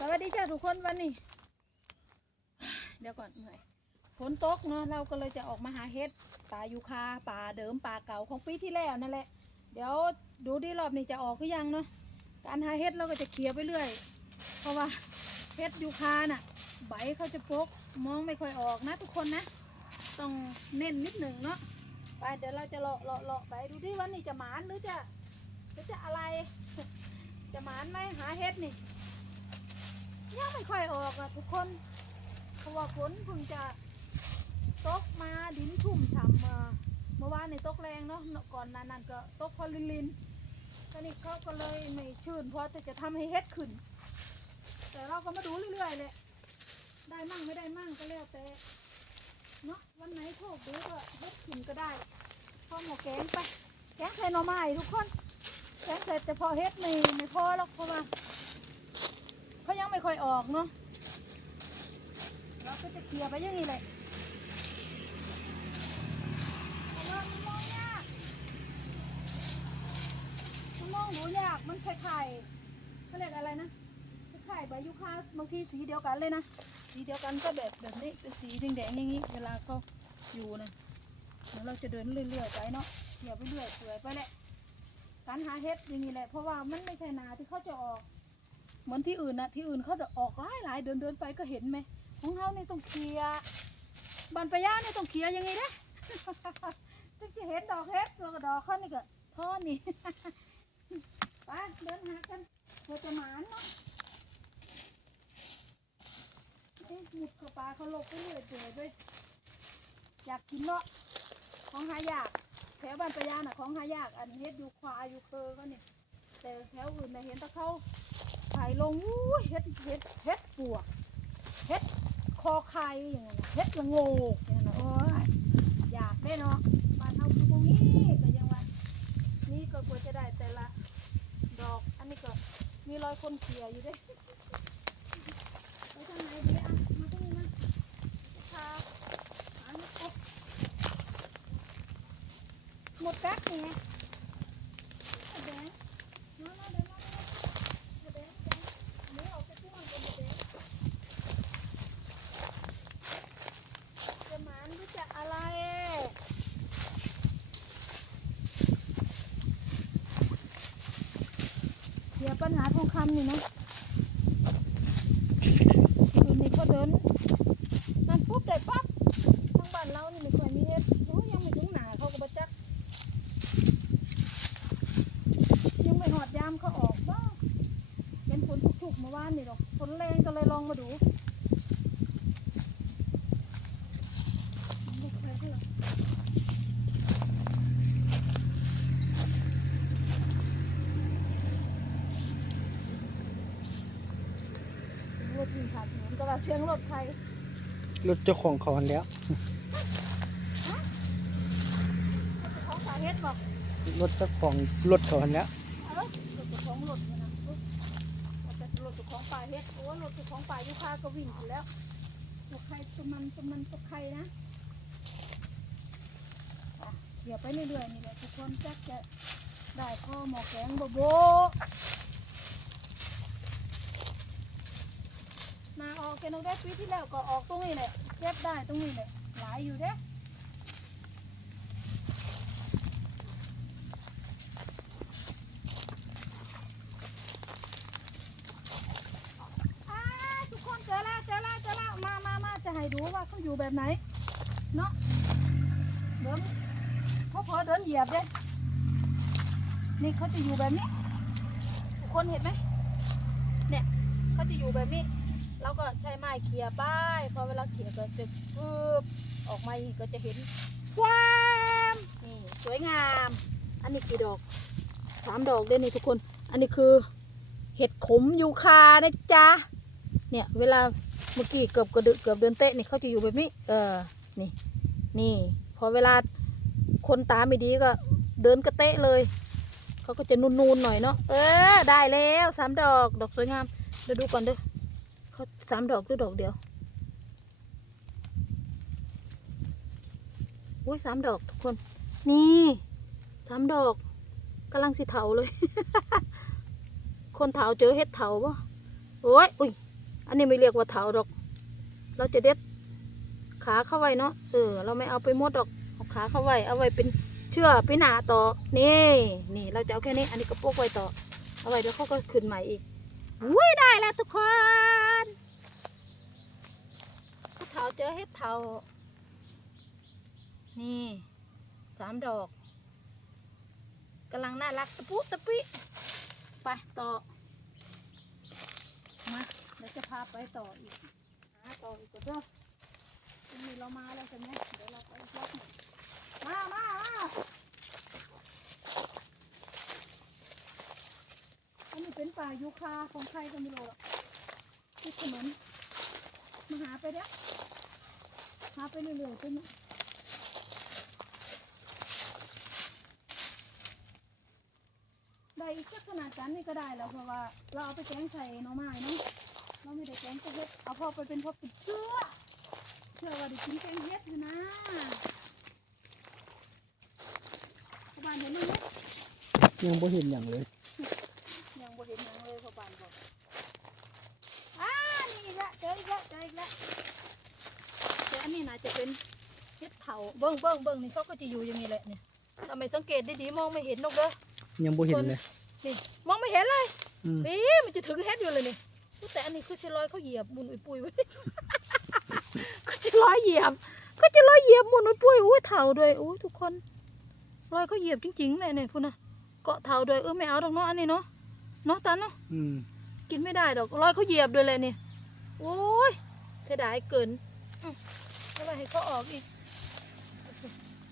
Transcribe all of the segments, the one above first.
สวัสดีจ้าทุกคนวันนี้ เดี๋ยวก่อนเหนื่อยฝนตกเนาะเราก็เลยจะออกมาหาเห็ดป่ายูคาป่าเดิมป่าเก่าของปีที่แล้วนั่นแหละ เดี๋ยวดูดีรอบนี้จะออกหรือยังเนาะการหาเห็ดเราก็จะเคลียร์ไปเรื่อย เพราะว่าเห็ดยูคาน่ะ ใบเขาจะปกมองไม่ค่อยออกนะทุกคนนะ ต้องเน้นนิดหนึ่งเนาะไปเดี๋ยวเราจะเลาะเลาะเลาะไปดูดิวันนี้จะหมานหรือจะหรือจะอะไร จะหมานไหมหาเห็ดนี่ ยังไม่ค่อยออกอะทุกคนเพราะว่าฝนเพิ่งจะตกมาดินชุ่มฉ่ำมาเมื่อวานในตกแรงเนาะก่อนนานั้นก็ตกพอลินลินตอนนี้เขาก็เลยไม่ชื่นเพราะแต่จะทำให้เฮ็ดขึ้น แต่เราก็มาดูเรื่อยๆเลยได้มั่งไม่ได้มั่งก็แล้วแต่เนาะวันไหนโชคดีก็เฮ็ดขึ้นก็ได้พอหมอแกงไปแกงใส่หน่อไม้ทุกคนแกงเสร็จแต่พอเฮ็ดไม่ไม่พอหรอกเพราะว่า เขายังไม่ค่อยออกเนาะเราก็จะเคลียร์ไปอย่างนี้เลยแต่ว่ามันมองยากมันมองดูยากมันคล้ายๆเขาเรียกอะไรนะคล้ายๆใบยูคาบางทีสีเดียวกันเลยนะสีเดียวกันก็แบบแบบนี้เป็นสีแดงๆอย่างนี้ เวลาเขาอยู่นะเดี๋ยวเราจะเดินเรื่อยๆไปเนาะเคลียร์ไปเรื่อยเปื่อยไปแหละการหาเห็ดอย่างนี้แหละเพราะว่ามันไม่ใช่นาที่เขาจะออก เหมือนที่อื่นนะที่อื่นเขาจะออกหลายหลายเดินเดินไปก็เห็นไหมของเขาเนี่ยต้องเคลียบันปะย่าเนี่ยต้องเคลียยังไงเด้ถึงจะเห็นดอกเห็ดตัวกระดอกเขานี่ก็ท่อนี่ไปเดินหากันเพื่อจะหมานเนาะเอ๊ะหมุดกับปลาเขาลกไปเรื่อยเปื่อด้วยอยากกินเนาะของหายากแถวบ้านปะย่าน่ะของหายากอันเฮ็ดอยู่ควาอยู่เคอเขานี่แต่แถวอื่นน่ะเห็นต่เขา ไถ่ลงอู้เฮ็ดเฮ็ดเฮ็ดปวกเฮ็ดคอไข่อย่างเงี้ยเฮ็ดละโงกอย่างเงี้ยโอ้ยอยากได้เนาะบ้านเฮาคือพวกนี้ก็ยังว่านี่ก็กว่าจะได้แต่ละ ดอกอันนี้ก็มีรอยคนเขี่ยอยู่ด้วยไปทางไหนดีอะมาตรงนี้มาพาหาหมดหมดกักนี่ไงแดงมามาเดินมาเดินมา เอาแดงแดงหนูเอาไปพ่วงกันเด็กจะหมานหรือจะอะไร เดี๋ยว ปัญหาทองคำนี่นะคือนนี่เขาเดินนั่นปุ๊บได้ปั๊บทางบ้านเรานี่ไม่ค่อยมีเฮ็ดโอ้ยยังไม่ถึงหนาเขาก็บจัก ยังไม่หอดยามเขาออกบ้าเป็นฝนชุกๆเมื่อวานนี่หรอกฝนแรงก็เลยลองมาดูลูกใครเถอะ รถวิ่งผ่านถนนก็ว่าเสียงรถใครรถเจ้าของเขาหันแล้วของสาเหตุบอกรถเจ้าของรถเขาหันแล้วเอ้ารถเจ้าของรถเนี่ยนะรถแต่รถเจ้าของป่าเฮ็ดโอ้รถเจ้าของป่ายุคาก็วิ่งอยู่แล้วตัวใครตัวมันตัวมันตัวใครนะเดี๋ยวไปเรื่อยๆนี่แหละทุกคนจักจะได้พ่อหมอแกงโบโบนาออ กแกนกได้ปีที่แล้วก็ออกตรงนี้แหละเก็บได้ตรงนี้แหละหลายอยู่เด้อ่ทุกคนเจอแล้วเจอแล้วเจอแล้วมามามาจะให้ดูว่าเขาอยู่แบบไหน เนาะเดินเขาพอเดินเหยียบเลยนี่เขาจะอยู่แบบนี้ทุกคนเห็นไหมเนี่ยเขาจะอยู่แบบนี้ เราก็ใช้ไม้เขี่ยป้ายพอเวลาเขี่ยก็จะฟืบออกมาอีกก็จะเห็นความนี่สวยงาม อันนี้กี่ดอกสามดอกเด้นี่ทุกคน อันนี้คือเห็ดขมยูคานะจ๊ะเนี่ยเวลาเมื่อกี้เกือบกระดึเกือบเดินเตะนี่เขาจะอยู่แบบนี้ เออนี่นี่ พอเวลาคนตาไม่ดีก็เดินกระเตะเลยเขาก็จะนูนๆหน่อยเนาะเออได้แล้วสามดอกดอกสวยงามเดี๋ยวดูก่อนเด้อ เขาสามดอกหรือดอกเดียวอุ้ยสามดอกทุกคน นี่สามดอกกำลังสิเถาเลย คนเถาเจอเห็ดเถาปะโอ้ยอุ้ยอันนี้ไม่เรียกว่าเถาดอก เราจะเด็ดขาเข้าไว้เนาะเออ เราไม่เอาไปมดดอกเอาขาเข้าไว้เอาไว้เป็นเชื่อไปหนาต่อนี่นี่ เราจะเอาแค่นี้ อันนี้ก็โปกไว้ต่อเอาไว้เดี๋ยวเขาก็ขึ้นใหม่อีก อุ้ยได้แล้วทุกคนเห็ดเถาเจอเห็ดเถานี่สามดอกกำลังน่ารักตะปุตะปิไปต่อมาเดี๋ยวจะพาไปต่ออีกหาต่ออีกก็เด้อทีนี้เรามาแล้วใช่ไหมเดี๋ยวเราไปรอบหนึ่งมามามาอันนี้ เป็นป่ายูคาของใครก็ไม่รู้หรอกที่ถนนมาหาไปเด้อหาไปเรื่อยๆจนได้อีกสักขนาดกันนี่ก็ได้แล้วเพราะว่าเราเอาไปแกงใส่หน่อไม้เนาะเราไม่ได้แกงก็เฮ็ดเอาพอไปเป็นพอปิดเชื่อเชื่อว่าได้กินแกงเฮ็ดอยู่นะชาวบ้านเห็นไหมยังบ่เห็นอย่างเลย ยังบ่เห็นหยังเลยชาวบ้านบอกอ่านี่อีกและ เจออีกและเจออีกและแต่อันนี้น่าจะเป็นเฮ็ดเถาเบิ้งเบิ้งเบิ้งนี่เขาก็จะอยู่อย่างนี้แหละเนี่ยทำไมสังเกตดีๆมองไม่เห็นนกเด้อยังบ่เห็นเลยนี่มองไม่เห็นเลยอืมนี่มันจะถึงเฮ็ดอยู่เลยนี่อุ๊ยแต่อันนี้คือชิลอยเขาเหยียบมุนอุยปุยไว้ก็จะลอยเหยียบ ก็จะลอยเหยียบมุนอุยปุยอุ้ยเถาด้วยอุ้ยทุกคนลอยเขาเหยียบจริงๆเลยเนี่ยพุ่นนะเกาะเถาด้วยเออไม่เอาดอกเนาะอันนี้เนาะเนาะตันเนาะอืมกินไม่ได้ดอกลอยเขาเหยียบด้วยเลยเนี่ย โอ้ยเสียดายเกินอืมเอาไว้ให้เขาออกอีก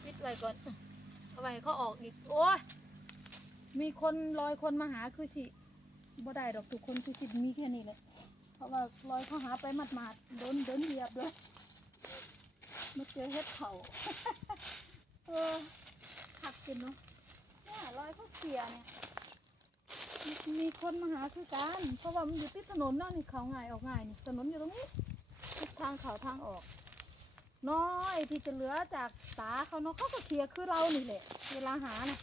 ปิดไว้ก่อนอืมเอาไว้ให้เขาออกอีก โอ้ยมีคนลอยคนมาหาคือสิบ่ได้ดอกทุกคนคือจิตมีแค่นี้แหละเพราะว่าลอยเขาหาไปหมาดๆโดนโดนเหยียบด้วยมาเจอเฮ็ดเขาเออหักกินเนาะเนี่ยลอยเขาเสียเนี่ย มีคนมาหาคือกันเพราะว่ามันอยู่ติดถนนเนาะนี่เขาง่ายออกง่ายนี่ถนนอยู่ตรงนี้ทิศทางเขาทางออก น้อยที่จะเหลือจากตาเขาเนาะเขาก็เคลียร์คือเรานี่แหละ เวลาหาน่ะ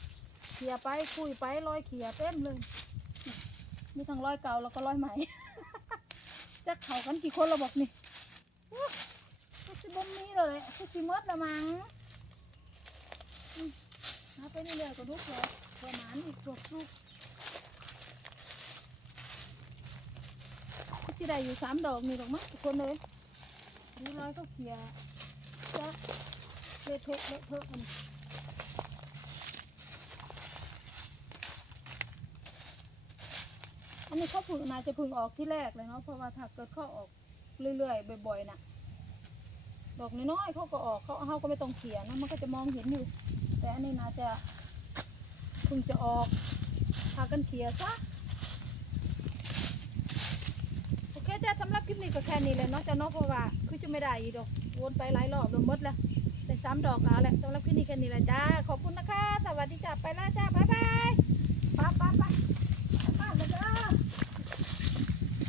เคลียร์ไปคุยไปลอยเคลียร์เต็มเลยมีทั้งรอยเก่าแล้วก็รอยใหม่จะเขากันกี่คนเราบอกนี่อู้ก็สิบ่มีแล้วเลยก็สิมดละมั้งมเอาไปเรื่อยๆก็ดูเผื่อเผื่อหมานอีกตัวลูก สิได้อยู่สามดอกนี่ดอกมั้งทุกคนเลยดูร้อยเขาเขียจะเละเทะเละเทะอันนี้อันนี้เขาพึ่งนาจะพึ่งออกที่แรกเลยเนาะเพราะว่าถ้าเกิดเขาออกเรื่อยๆบ่อยๆน่ะดอกน้อยๆเขาก็ออกเขาเขาก็ไม่ต้องเขียนนะมันก็จะมองเห็นอยู่ แต่อันนี้น่าจะเพึ่งจะออกพากันเขียซะ ก็แค่นี้เลยเนาะจ้าเนอะเพราะว่าคือจะไม่ได้อีกดอกวนไปหลายรอบโดนมดแล้วแต่ซ้ำดอกแล้วแหละสำหรับคลิปนี้แค่นี้แหละจ้าขอบคุณนะคะ สวัสดีจ้าไปแล้วจ้าบ๊ายบายป๊บปั๊บป๊บ